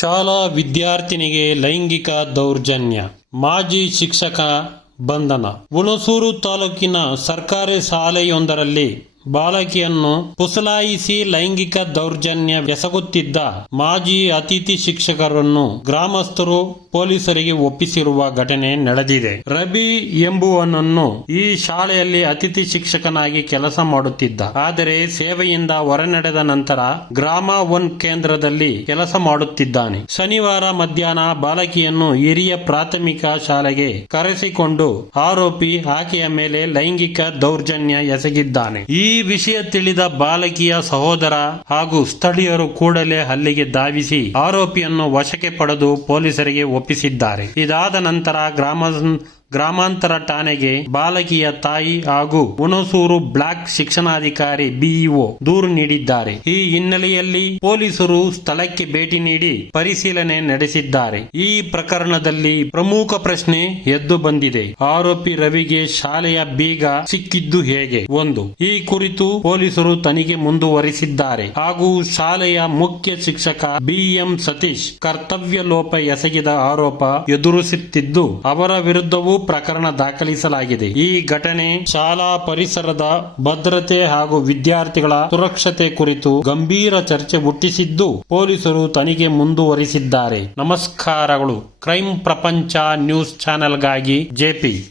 ಶಾಲಾ ವಿದ್ಯಾರ್ಥಿನಿಗೆ ಲೈಂಗಿಕ ದೌರ್ಜನ್ಯ. ಮಾಜಿ ಶಿಕ್ಷಕ ಬಂಧನ. ಹುಣಸೂರು ತಾಲೂಕಿನ ಸರ್ಕಾರಿ ಶಾಲೆಯೊಂದರಲ್ಲಿ ಬಾಲಕಿಯನ್ನು ಪುಸಲಾಯಿಸಿ ಲೈಂಗಿಕ ದೌರ್ಜನ್ಯ ಎಸಗುತ್ತಿದ್ದ ಮಾಜಿ ಅತಿಥಿ ಶಿಕ್ಷಕರನ್ನು ಗ್ರಾಮಸ್ಥರು ಪೊಲೀಸರಿಗೆ ಒಪ್ಪಿಸಿರುವ ಘಟನೆ ನಡೆದಿದೆ. ರಬಿ ಎಂಬುವನನ್ನು ಈ ಶಾಲೆಯಲ್ಲಿ ಅತಿಥಿ ಶಿಕ್ಷಕನಾಗಿ ಕೆಲಸ ಮಾಡುತ್ತಿದ್ದ. ಆದರೆ ಸೇವೆಯಿಂದ ಹೊರನಡೆದ ನಂತರ ಗ್ರಾಮ ಒನ್ ಕೇಂದ್ರದಲ್ಲಿ ಕೆಲಸ ಮಾಡುತ್ತಿದ್ದಾನೆ. ಶನಿವಾರ ಮಧ್ಯಾಹ್ನ ಬಾಲಕಿಯನ್ನು ಹಿರಿಯ ಪ್ರಾಥಮಿಕ ಶಾಲೆಗೆ ಕರೆಸಿಕೊಂಡು ಆರೋಪಿ ಆಕೆಯ ಮೇಲೆ ಲೈಂಗಿಕ ದೌರ್ಜನ್ಯ ಎಸಗಿದ್ದಾನೆ. ಈ ವಿಷಯ ತಿಳಿದ ಬಾಲಕಿಯ ಸಹೋದರ ಹಾಗೂ ಸ್ಥಳೀಯರು ಕೂಡಲೇ ಹಲ್ಲಿಗೆ ಧಾವಿಸಿ ಆರೋಪಿಯನ್ನು ವಶಕ್ಕೆ ಪಡೆದು ಪೊಲೀಸರಿಗೆ ಒಪ್ಪಿಸಿದ್ದಾರೆ. ಇದಾದ ನಂತರ ಗ್ರಾಮ ಗ್ರಾಮಾಂತರ ಠಾಣೆಗೆ ಬಾಲಕಿಯ ತಾಯಿ ಹಾಗೂ ಹುಣಸೂರು ಬ್ಲಾಕ್ ಶಿಕ್ಷಣಾಧಿಕಾರಿ ಬಿಇಒ ದೂರು ನೀಡಿದ್ದಾರೆ. ಈ ಹಿನ್ನೆಲೆಯಲ್ಲಿ ಪೊಲೀಸರು ಸ್ಥಳಕ್ಕೆ ಭೇಟಿ ನೀಡಿ ಪರಿಶೀಲನೆ ನಡೆಸಿದ್ದಾರೆ. ಈ ಪ್ರಕರಣದಲ್ಲಿ ಪ್ರಮುಖ ಪ್ರಶ್ನೆ ಎದ್ದು ಬಂದಿದೆ. ಆರೋಪಿ ರವಿಗೆ ಶಾಲೆಯ ಬೀಗ ಸಿಕ್ಕಿದ್ದು ಹೇಗೆ? ಒಂದು, ಈ ಕುರಿತು ಪೊಲೀಸರು ತನಿಖೆ ಮುಂದುವರಿಸಿದ್ದಾರೆ. ಹಾಗೂ ಶಾಲೆಯ ಮುಖ್ಯ ಶಿಕ್ಷಕ ಬಿಎಂ ಸತೀಶ್ ಕರ್ತವ್ಯ ಲೋಪ ಎಸಗಿದ ಆರೋಪ ಎದುರಿಸುತ್ತಿದ್ದು, ಅವರ ವಿರುದ್ಧವೂ ಪ್ರಕರಣ ದಾಖಲಿಸಲಾಗಿದೆ. ಈ ಘಟನೆ ಶಾಲಾ ಪರಿಸರದ ಭದ್ರತೆ ಹಾಗೂ ವಿದ್ಯಾರ್ಥಿಗಳ ಸುರಕ್ಷತೆ ಕುರಿತು ಗಂಭೀರ ಚರ್ಚೆ ಹುಟ್ಟಿಸಿದ್ದು, ಪೊಲೀಸರು ತನಿಖೆ ಮುಂದುವರಿಸಿದ್ದಾರೆ. ನಮಸ್ಕಾರಗಳು. ಕ್ರೈಮ್ ಪ್ರಪಂಚ ನ್ಯೂಸ್ ಚಾನೆಲ್ಗಾಗಿ ಜೆಪಿ